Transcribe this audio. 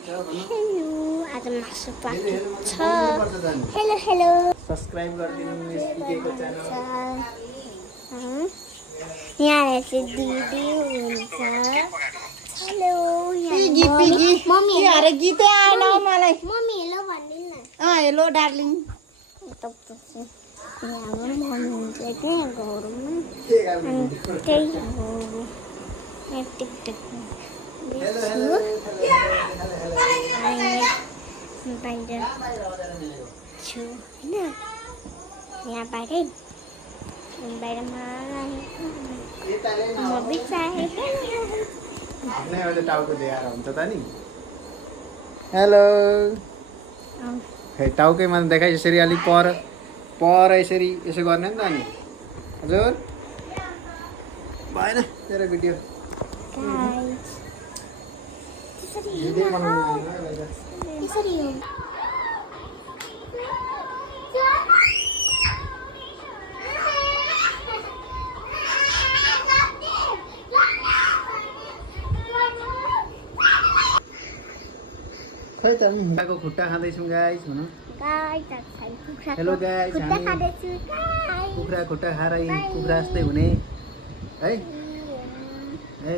आज मासु पाकेको छ। हेलो हेलो सब्स्क्राइब गरिदिनु एसपीके च्यानल। यहाँ चाहिँ दिदी हुन्छ। हेलो मम्मी अरे गीतै आएन हौ मलाई। मम्मी हेलो भनिदिनु न। Hello darling. यहाँ मम्मी हुन्छ कि घरमा अनि त्यही हो टिकटक बाहिर छु होइन यहाँ बाहिरै बाहिरमा म बिचाहेको टाउको दिएर हुन्छ त नि। हेलो खै टाउकैमा देखाइ यसरी अलिक पर यसरी यसो गर्ने नि त अनि हजुर भएन तेरो भिडियो यसरी हो। खै त कुखुराको खुट्टा खाँदैछौँ गाइस भनौँ। हेलो गाइस कुखुरा खुट्टा खाएर कुखुरा जस्तै हुने है ए